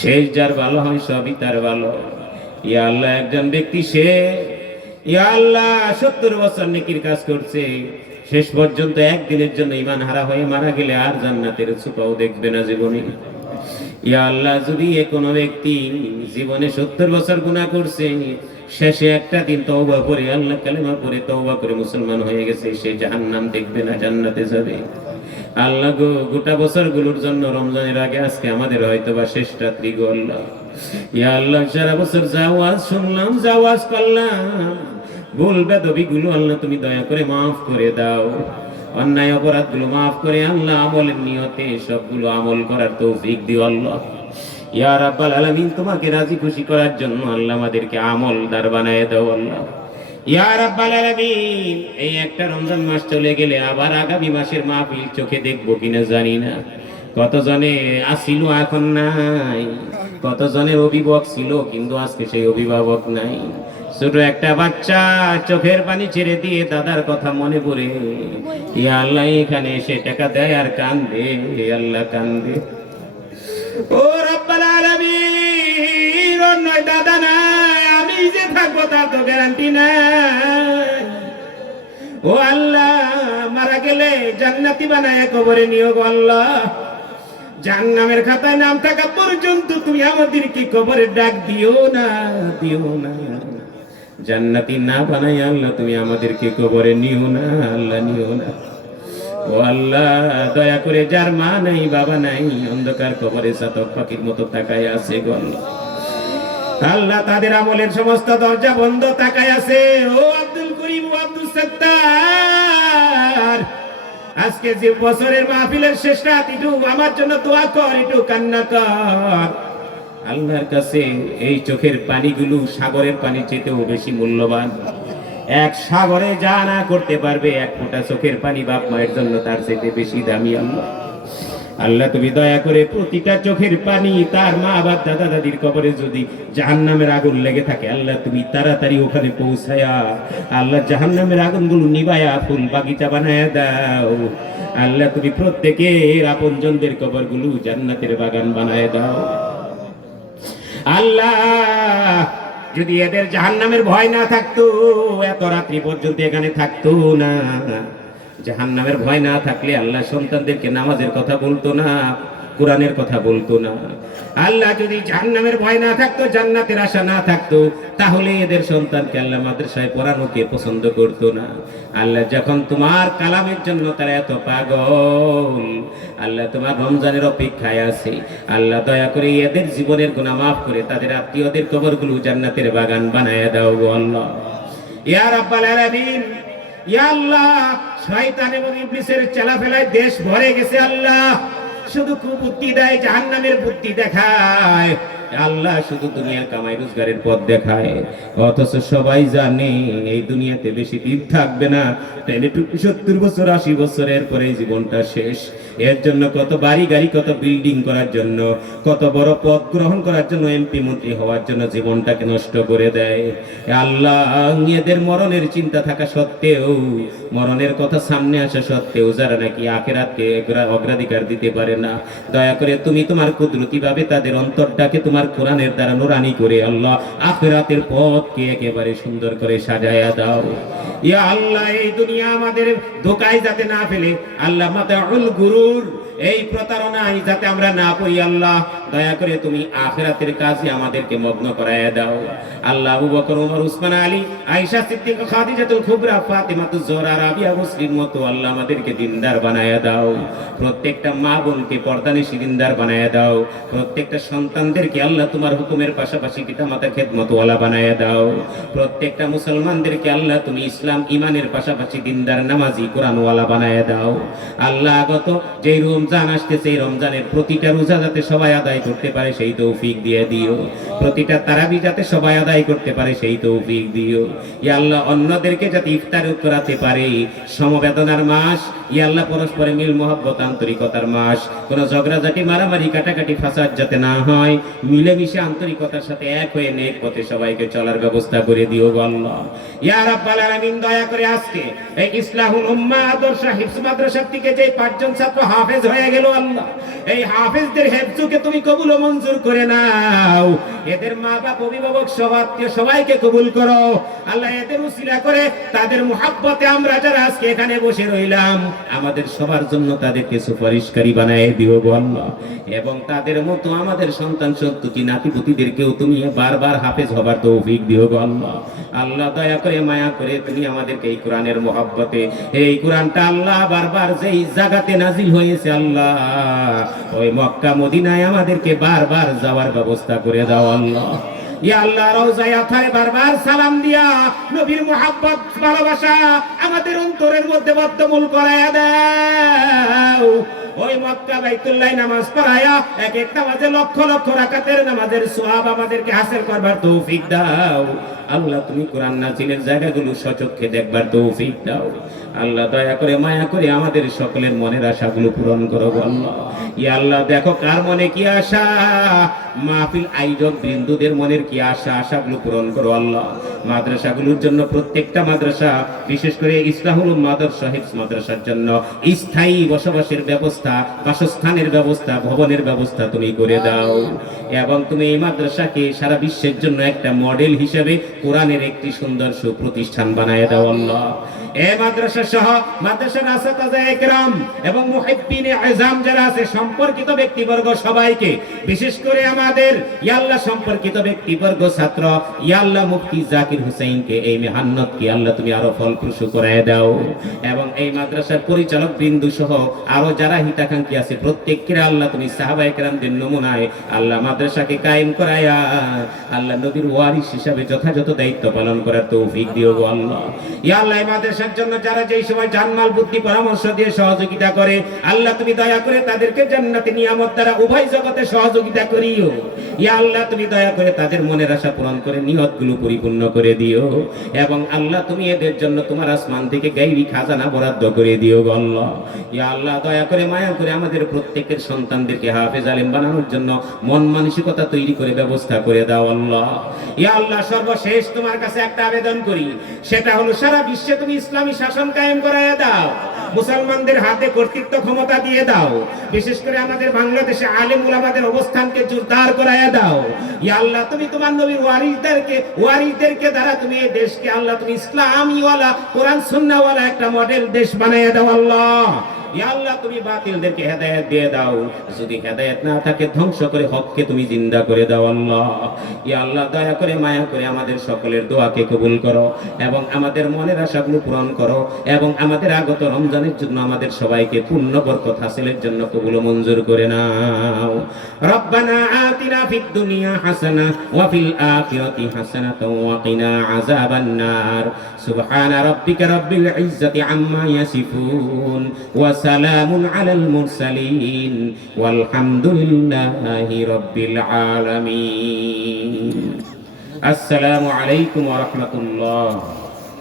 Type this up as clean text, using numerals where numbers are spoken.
শেষ যার ভালো হয় সবই তার ভালো। ইয়া আল্লাহ, একজন ব্যক্তি সে ইয়া আল্লাহ 70 বছর নেকির কাজ করছে, শেষ পর্যন্ত একদিনের জন্য ঈমান হারা হয়ে মারা গেলে আর জান্নাতের ছোঁয়াও দেখবে না জীবনে। ইয়া আল্লাহ, যদি কোনো ব্যক্তি জীবনে 70 বছর গুনাহ করছে, শেষে একটা দিন তওবা করে আল্লাহ কালেমা পড়ে তওবা করে মুসলমান হয়ে গেছে, সে জাহান্নাম দেখবে না, জান্নাতে যাবে। আল্লাহ গো, গোটা বছরগুলোর জন্য রমজানের আগে আজকে আমাদের হয়তোবা শেষ রাত্রি গো আল্লাহ। ইয়া আল্লাহ, সারা বছর যা ওয়াজ শুনলাম, যা ওয়াজ করলাম, ভুল বেদবিগুলো আল্লাহ তুমি দয়া করে মাফ করে দাও। অন্যায় অপরাধগুলো মাফ করে আল্লাহ আমলের নিয়তে সবগুলো আমল করার তৌফিক দিও আল্লাহ। ইয়া রাব্বাল আলামিন, তোমাকে রাজি খুশি করার জন্য আল্লাহ আমাদেরকে আমলদার বানায় দাও আল্লাহ। ইয়া রাব্বাল আলামিন, এই একটা রমজান মাস চলে গেলে আবার আগামী মাসের মাহফিল চোখে দেখবো কিনা জানি না। কতজনে আসিল এখন নাই, কতজনের অভিভাবক ছিল কিন্তু আজকে সেই অভিভাবক নাই। ছোট একটা বাচ্চা চোখের পানি ছেড়ে দিয়ে দাদার কথা মনে পড়ে ইয়া আল্লাহ এখানে এসে টাকা দেয় আর কান্দে, আল্লাহ কান্দে। ও রব্বাল আলামিন, অন্য দাদা নাই, আমি যে থাকবো তার তো গ্যারান্টি নাই। ও আল্লাহ, মারা গেলে জান্নাতি বানায় কবরে নিও গো আল্লাহ। জাহান্নামের খাতায় নাম থাকা পর্যন্ত তুমি আমাদেরকে কবরে ডাক দিও না, দিও না। জান্নাতি না বানাই আল্লাহ তুমি আমাদেরকে কবরে নিও না, আল্লাহ নিও না। ও আল্লাহ, দয়া করে যার মা নাই বাবা নাই, অন্ধকার কবরে চাতক পাখির মতো তাকায় আছে গো আল্লাহ। আল্লাহ, তাদের আমলের সমস্ত দরজা বন্ধ তাকায় আছে। ও আব্দুল করিম, ও আব্দুল সত্তার, আজকে যে বছরের মাহফিলের শেষ রাত, একটু আমার জন্য দোয়া কর, একটু কান্না কর আল্লাহর কাছে। এই চোখের পানিগুলো সাগরের পানির চেয়েও বেশি মূল্যবান। এক সাগরে যা না করতে পারবে, এক ফোঁটা চোখের পানি বাপ মায়ের জন্য তার চেয়ে বেশি দামি আল্লাহ। আল্লাহ, তুমি দয়া করে প্রতিটা চোখের পানি তার মা বাপ দাদা দাদির কবরে যদি জাহান্নামের আগুন লেগে থাকে, আল্লাহ তুমি তাড়াতাড়ি ওখানে পৌঁছায়া আল্লাহ জাহান্নামের আগুনগুলো নিবায়া ফুল বাগিচা বানায়া দাও। আল্লাহ, তুমি প্রত্যেকের আপনজনদের কবরগুলো জান্নাতের বাগান বানায় দাও। আল্লাহ, যদি এদের জাহান্নামের ভয় না থাকতো, এত রাত্রি পর্যন্ত এখানে থাকতো না। জাহান্নামের ভয় না থাকলে আল্লাহ সন্তানদেরকে নামাজের কথা বলতো না, কোরআনের কথা বলতো না। আল্লাহ, যদি জাহান্নামের ভয় না থাকতো, জান্নাতের আশা না থাকতো, তাহলে এদের সন্তানকে আল্লাহ মাদ্রাসায় পড়ানোকে পছন্দ করতো না। আল্লাহ, যখন তোমার কালামের জন্য তারা এত পাগল, আল্লাহ তোমার রমজানের অপেক্ষায় আছে, আল্লাহ দয়া করে এদের জীবনের গুনাহ মাফ করে তাদের আত্মীয়দের কবরগুলো জান্নাতের বাগান বানায় দাও গো আল্লাহ। ইয়া রাব্বাল আলামিন, ইয়া আল্লাহ, শয়তান এবং ইবলিসের চেলাফেলায় দেশ ভরে গেছে আল্লাহ। শুধু কুবুদ্ধি দেয়, জাহান্নামের বুদ্ধি দেখায় আল্লাহ, শুধু দুনিয়ার কামাই রোজগারের পথ দেখায়। অথচ সবাই জানে এই দুনিয়াতে বেশি দিন থাকবে না। 70 বছর 80 বছরের পরে জীবনটা শেষ। এর জন্য কত বাড়ি গাড়ি, কত বিল্ডিং করার জন্য, কত বড় পদ গ্রহণ করার জন্য, এমপি মন্ত্রী হওয়ার জন্য জীবনটাকে নষ্ট করে দেয়। আল্লাহ, এদের মরণের চিন্তা থাকা সত্ত্বেও, মরণের কথা সামনে আসা সত্ত্বেও যারা নাকি আখিরাতকে অগ্রাধিকার দিতে পারে না, দয়া করে তুমি তোমার কুদরতি ভাবে তাদের অন্তরটাকে তোমার কোরআনের দ্বারা নুরানি করে আল্লাহ আখিরাতের পথকে একেবারে সুন্দর করে সাজায়া দাও। ইয়া আল্লাহ, এই দুনিয়া আমাদের ধোঁকায় যাতে না ফেলে আল্লাহ, মাতাউল গুরুর এই প্রতারণায় যাতে আমরা না পড়ি আল্লাহ, দয়া করে তুমি আখিরাতের কাজে আমাদেরকে মগ্ন করায়া দাও আল্লাহ। আবু বকর, ওমর, উসমান, আলী, আয়েশা সিদ্দিকা, খাদিজাতুল কুবরা, ফাতিমাতুজ জোহরা, রাবিয়া, মুসলিম মতো আল্লাহ আমাদেরকে দিনদার বানায়া দাও। প্রত্যেকটা মা বোনকে পর্দানিশী দিনদার বানায়া দাও। প্রত্যেকটা সন্তানদেরকে আল্লাহ তোমার হুকুমের পাশাপাশি পিতামাতার খেদমতওয়ালা বানায়া দাও। প্রত্যেকটা মুসলমানদেরকে আল্লাহ তুমি ইসলাম ঈমানের পাশাপাশি দিনদার নামাজি কোরআনওয়ালা বানায়া দাও আল্লাহ। আগত যে রমজান আসতেছে, এই রমজানের প্রতিটা রোজা যাতে সবাই আদায় করতে পারে সেই তৌফিক দিয়ে দিও। প্রতিটা তারাবি যাতে সবাই আদায় করতে পারে সেই তৌফিক দিও। ইয়া আল্লাহ, অন্যদেরকে যাতে ইফতার করাতে পারে। সমবেদনার মাস, ইয়া আল্লাহ, পরস্পরে মিল মহব্বত আন্তরিকতার মাস। কোনো ঝগড়াঝাটি, মারামারি, কাটাকাটি, ফাসাদ যাতে না হয়। মিলেমিশে আন্তরিকতার সাথে এক হয়ে নেক পথে সবাইকে চলার ব্যবস্থা করে দিও গো আল্লাহ। ইয়া রাব্বাল আলামিন, দয়া করে আজকে এই ইসলাহুল উম্মাহ আদর্শ হিফজ মাদ্রাসা থেকে যে 5 জন ছাত্র হাফেজ হয়ে হয়ে গেল আল্লাহ। এই হাফেজদের হেফজুকে তুমি কবুল ও মঞ্জুর করে নাও। এদের মা বাপ অভিভাবক সহ আত্মীয় সবাইকে কবুল করো আল্লাহ। এদের উসিলা করে তাদের মুহাব্বতে আমরা যারা আজকে এখানে বসে রইলাম, আমাদের সবার জন্য তাদেরকে সুপারিশকারী বানায় দিও গো আল্লাহ। এবং তাদের মতো আমাদের সন্তান সন্ততি নাতিপুতিদেরকেও তুমি বারবার হাফেজ হবার তৌফিক দিও গো আল্লাহ। আল্লাহ দয়া করে মায়া করে তুমি আমাদেরকে এই কোরআনের মুহাব্বতে, এই কোরআনটা আল্লাহ বারবার যেই জায়গাতে নাজিল হয়েছে আল্লাহ, ওই মক্কা মদিনায় আমাদেরকে বারবার যাওয়ার ব্যবস্থা করে দাও আল্লাহ। ইয়া আল্লাহ, রওজায়ে আথারে বারবার সালাম দিয়া নবীর মুহাব্বত ভালোবাসা আমাদের অন্তরের মধ্যে বদ্ধমূল করায়া দাও। ওই মক্কা বাইতুল্লাহ নামাজ পড়ায়া এক এক নামাজে লক্ষ লক্ষ রাকাতের নামাজের সওয়াব আমাদেরকে হাসিল করবার তৌফিক দাও আল্লাহ। তুমি কোরআন নাজিলের জায়গাগুলো সচক্ষে দেখবার তৌফিক দাও আল্লাহ। দয়া করে মায়া করে আমাদের সকলের মনের আশাগুলো পূরণ করো আল্লাহ। ইয়া আল্লাহ, দেখো কার মনে কি আশা, মাহফিল আয়োজক বৃন্দুদের মনের কি আশা, আশাগুলো পূরণ করো আল্লাহ। মাদ্রাসাগুলোর জন্য প্রত্যেকটা মাদ্রাসা, বিশেষ করে ইসলাহুল মাদ্রাসা হিফজ মাদ্রাসার জন্য স্থায়ী বসবাসের ব্যবস্থা, বাসস্থানের ব্যবস্থা, ভবনের ব্যবস্থা তুমি করে দাও। এবং তুমি এই মাদ্রাসাকে সারা বিশ্বের জন্য একটা মডেল হিসেবে কোরআনের একটি সুন্দর সুপ্রতিষ্ঠান বানায় দাও আল্লাহ। এই মাদ্রাসা সহ মাদ্রাসার আসাতাজা একরাম এবং মুহিব্বিনে আযম যারা আছে, সম্পর্কিত ব্যক্তিবর্গ সবাইকে, বিশেষ করে আমাদের ইয়া আল্লাহ সম্পর্কিত ব্যক্তিবর্গ ছাত্র ইয়া আল্লাহ মুফতি জাকির হোসেনকে, এই মেহনতকে আল্লাহ তুমি আরো ফলপ্রসূ করায় দাও। এবং এই মাদ্রাসার পরিচালক বিন্দু সহ আরো যারা হিতাকাঙ্ক্ষী আছে প্রত্যেককে আল্লাহ তুমি সাহাবায়ে কেরামদের নমুনায় আল্লাহ মাদ্রাসাকে কায়েম করায়া আল্লাহ নবীর ওয়ারিস হিসাবে যথাযথ দায়িত্ব পালন করার তৌফিক দিও গো আল্লাহ। ইয়া আল্লাহ, এই মাদ্রাসার জন্য যারা যেই সময় জানমাল বুদ্ধি পরামর্শ দিয়ে সহযোগিতা করে আল্লাহ তুমি দয়া করে তাদেরকে জান্নাতি নিয়ামত দ্বারা উভয় জগতে সহযোগিতা করিও। ইয়া আল্লাহ, তুমি দয়া করে তাদের মনের আশা পূরণ করে নিয়তগুলো পরিপূর্ণ করে দিও। এবং আল্লাহ, তুমি এদের জন্য তোমার আসমান থেকে গায়বী খাজানা বরাদ্দ করে দিও গো আল্লাহ। ইয়া আল্লাহ, দয়া করে মায়া করে আমাদের প্রত্যেকের সন্তানদেরকে হাফেজ আলেম বানানোর জন্য মন মানসিকতা তৈরি করে ব্যবস্থা করে দাও আল্লাহ। ইয়া আল্লাহ, সর্বশেষ তোমার কাছে একটা আবেদন করি, সেটা হলো সারা বিশ্বে তুমি ইসলামী শাসন কায়েম করায়া দাও, মুসলমানদের হাতে কর্তৃত্ব ক্ষমতা দিয়ে দাও। বিশেষ করে আমাদের বাংলাদেশে আলেম উলামাদের অবস্থানকে জোরদার করায়া দাও। ইয়া আল্লাহ, তুমি তোমার নবীর ওয়ারিসদেরকে দ্বারা তুমি এই দেশকে আল্লাহ তুমি ইসলামী ওয়ালা কোরআন সুন্নাহ ওয়ালা একটা মডেল দেশ বানায়া দাও আল্লাহ। ইয়া আল্লাহ, তুমি বাতিলদেরকে হেদায়েত দিয়ে দাও, যদি হেদায়েত না থাকে ধ্বংস করে হককে তুমি জিন্দা করে দাও আল্লাহ। ইয়া আল্লাহ, দয়া করে মায়া করে আমাদের সকলের দোয়াকে কবুল করো এবং আমাদের মনের আশাগুলো পূরণ করো এবং আমাদের আগত রমজানের জন্য আমাদের সবাইকে পূর্ণ বরকত হাসিলের জন্য কবুল ও মঞ্জুর করে নাও। রব্বানা আতিনা ফিদ দুনিয়া হাসানা ওয়া ফিল আখিরাতি হাসানাতাও ওয়া কিনা আযাবান নার। সুবহানা রাব্বিকা রাব্বিল ইজ্জাতি আম্মা ইয়াসিফুন ওয়া সালামুন আলাল মুরসালিন ওয়ালহামদুলিল্লাহি রাব্বিল আলামিন। আসসালামু আলাইকুম ওয়া রাহমাতুল্লাহ।